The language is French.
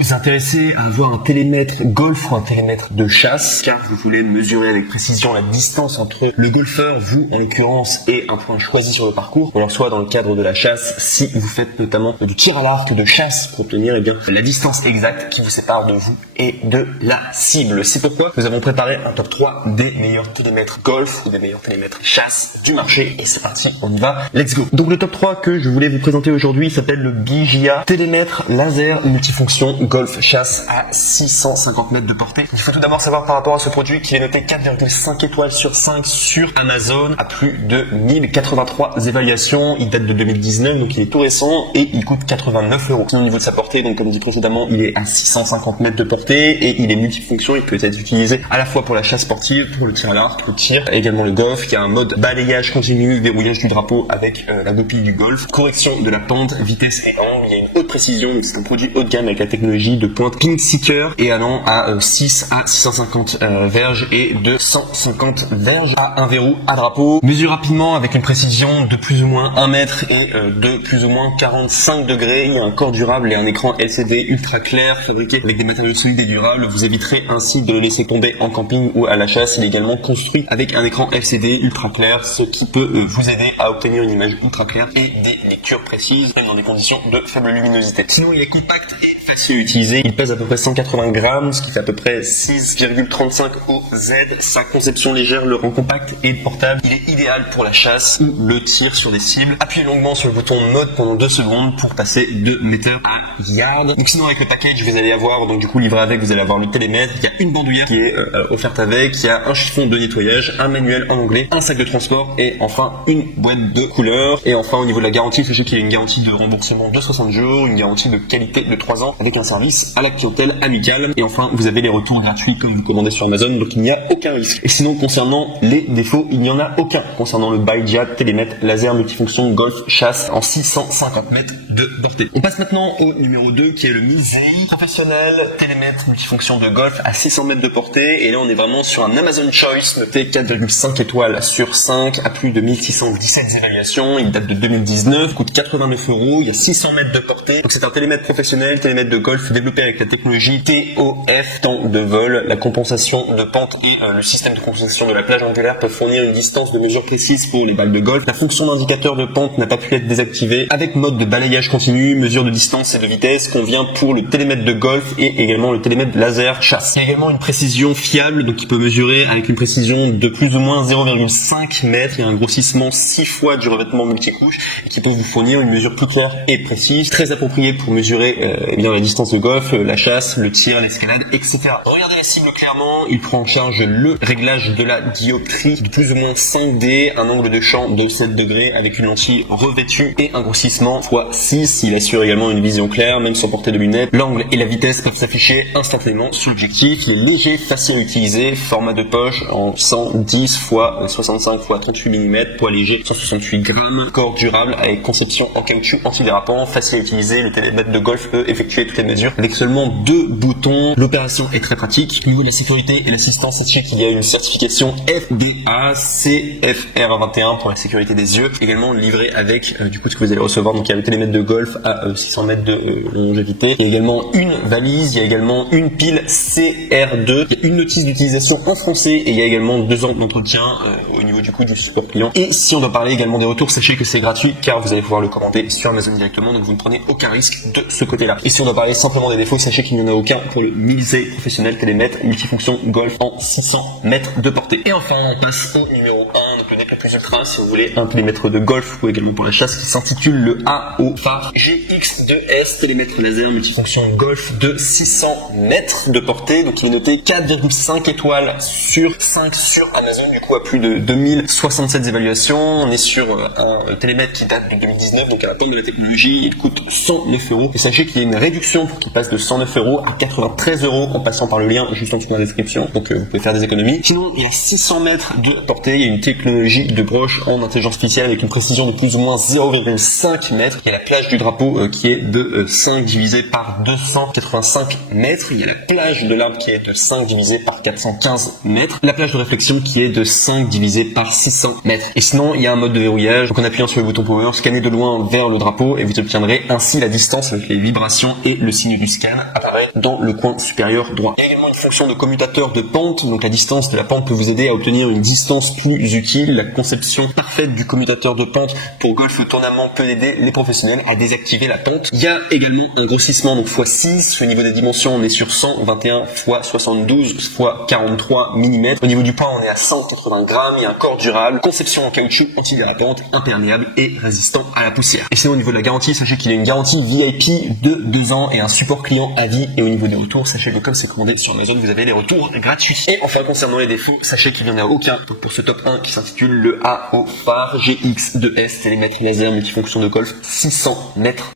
vous intéressez à avoir un télémètre golf ou un télémètre de chasse, car vous voulez mesurer avec précision la distance entre le golfeur, vous en l'occurrence, et un point choisi sur le parcours, ou alors soit dans le cadre de la chasse, si vous faites notamment du tir à l'arc de chasse pour obtenir la distance exacte qui vous sépare de vous et de la cible. C'est pourquoi nous avons préparé un top 3 des meilleurs télémètres golf ou des meilleurs télémètres chasse du marché, et c'est parti, on y va, let's go. Donc le top 3 que je voulais vous présenter aujourd'hui s'appelle le BJA télémètre laser multifonction golf chasse à 650 mètres de portée. Il faut tout d'abord savoir par rapport à ce produit qu'il est noté 4,5 étoiles sur 5 sur Amazon à plus de 1083 évaluations. Il date de 2019, donc il est tout récent et il coûte 89 €. Au niveau de sa portée, donc comme dit précédemment, il est à 650 mètres de portée et il est multifonction. Il peut être utilisé à la fois pour la chasse sportive, pour le tir à l'arc, le tir, également le golf. Il y a un mode balayage continu, verrouillage du drapeau avec la goupille du golf, correction de la pente, vitesse et angle. Il y a une haute précision, donc c'est un produit haut de gamme avec la technologie de pointe Pink Seeker et allant à 6 à 650 verges et de 150 verges à un verrou à drapeau. Mesure rapidement avec une précision de plus ou moins 1 mètre et de plus ou moins 45 degrés. Il y a un corps durable et un écran LCD ultra clair fabriqué avec des matériaux solides et durables. Vous éviterez ainsi de le laisser tomber en camping ou à la chasse. Il est également construit avec un écran LCD ultra clair, ce qui peut vous aider à obtenir une image ultra claire et des lectures précises, même dans des conditions de faible luminosité. Sinon, il est compact et facile à utiliser. Il pèse à peu près 180 grammes, ce qui fait à peu près 6,35 OZ. Sa conception légère le rend compact et portable. Il est idéal pour la chasse ou le tir sur des cibles. Appuyez longuement sur le bouton mode pendant 2 secondes pour passer de metteur à yard. Donc sinon, avec le package, vous allez avoir, donc du coup livré avec, vous allez avoir le télémètre. Il y a une bandoulière qui est offerte avec. Il y a un chiffon de nettoyage, un manuel en anglais, un sac de transport et enfin une boîte de couleurs. Et enfin, au niveau de la garantie, sachez qu'il y a une garantie de remboursement de 60 jours, une garantie de qualité de 3 ans avec un service à la clientèle amical. Et enfin, vous avez les retours gratuits comme vous commandez sur Amazon, donc il n'y a aucun risque. Et sinon, concernant les défauts, il n'y en a aucun concernant le BJA télémètre laser multifonction golf chasse en 650 mètres de portée. On passe maintenant au numéro 2 qui est le Misei professionnel télémètre multifonction de golf à 600 mètres de portée. Et là, on est vraiment sur un Amazon Choice noté 4,5 étoiles sur 5 à plus de 1617 évaluations. Il date de 2019, coûte 89 €. Il y a 600 mètres de portée. Donc c'est un télémètre professionnel, télémètre de golf développé avec la technologie TOF, temps de vol. La compensation de pente et le système de compensation de la plage angulaire peuvent fournir une distance de mesure précise pour les balles de golf. La fonction d'indicateur de pente n'a pas pu être désactivée. Avec mode de balayage continu, mesure de distance et de vitesse convient pour le télémètre de golf et également le télémètre laser chasse. Il y a également une précision fiable, donc il peut mesurer avec une précision de plus ou moins 0,5 mètres. Il y a un grossissement 6 fois du revêtement multicouche et qui peut vous fournir une mesure plus claire et précise, très appropriée pour mesurer la distance de golf, la chasse, le tir, l'escalade, etc. Regardez les cibles clairement, il prend en charge le réglage de la dioptrie de plus ou moins 5D, un angle de champ de 7 degrés avec une lentille revêtue et un grossissement x6. Il assure également une vision claire, même sans porter de lunettes. L'angle et la vitesse peuvent s'afficher instantanément sur l'objectif. Il est léger, facile à utiliser, format de poche en 110 x 65 x 38 mm, poids léger 168 grammes, corps durable avec conception en caoutchouc antidérapant, facile à utiliser. Le télémètre de golf peut effectuer toutes les mesures avec seulement 2 boutons. L'opération est très pratique. Au niveau de la sécurité et l'assistance, sachez qu'il y a une certification FDA CFR21 pour la sécurité des yeux, également livré avec ce que vous allez recevoir. Donc il y a le télémètre de golf à 600 mètres de longévité. Il y a également une valise, il y a également une pile CR2, il y a une notice d'utilisation en français et il y a également 2 ans d'entretien au niveau du support client. Et si on doit parler également des retours, sachez que c'est gratuit car vous allez pouvoir le commander sur Amazon directement, donc vous ne prenez aucun risque de ce côté-là. Et si on doit parler simplement des défauts, sachez qu'il n'y en a aucun pour le Misei professionnel télémètre multifonction golf en 600 mètres de portée. Et enfin, on passe au numéro 1, donc le DP+ Ultra, si vous voulez un télémètre de golf ou également pour la chasse, qui s'intitule le AO Phare GX2S télémètre laser multifonction golf de 600 mètres de portée. Donc il est noté 4,5 étoiles sur 5 sur Amazon, du coup à plus de 2067 évaluations. On est sur un télémètre qui date de 2019, donc à la pointe de la technologie. Il coûte 109 €. Et sachez qu'il y a une réduction pour qu'il passe de 109 € à 93 € en passant par le lien juste en dessous de la description. Donc vous pouvez faire des économies. Sinon, il y a 600 mètres de portée. Il y a une technologie de broche en intelligence artificielle avec une précision de plus ou moins 0,5 mètres. Il y a la plage du drapeau qui est de 5 divisé par 285 mètres. Il y a la plage de l'arbre qui est de 5 divisé par 415 mètres. La plage de réflexion qui est de 5 divisé par 600 mètres. Et sinon, il y a un mode de verrouillage. Donc en appuyant sur le bouton power, scannez de loin vers le drapeau et vous obtiendrez ainsi la distance avec les vibrations et le signe du scan apparaît dans le coin supérieur droit. Il y a également une fonction de commutateur de pente. Donc la distance de la pente peut vous aider à obtenir une distance plus utile. La conception parfaite du commutateur de pente pour golf tournament peut aider les professionnels à désactiver la pente. Il y a également un grossissement donc x6. Au niveau des dimensions, on est sur 121 x 72 x 43 mm. Au niveau du poids, on est à 180 grammes. Il y a un corps durable, conception en caoutchouc, antidérapante, imperméable et résistant à la poussière. Et sinon, au niveau de la garantie, sachez qu'il y a une garantie VIP de 2 ans et un support client à vie. Et au niveau des retours, sachez que comme c'est commandé sur Amazon, vous avez les retours gratuits. Et enfin, concernant les défauts, sachez qu'il n'y en a aucun pour ce top 1 qui s'intitule le AO Phare GX2S télémétrie laser multifonction de golf 600 mètres.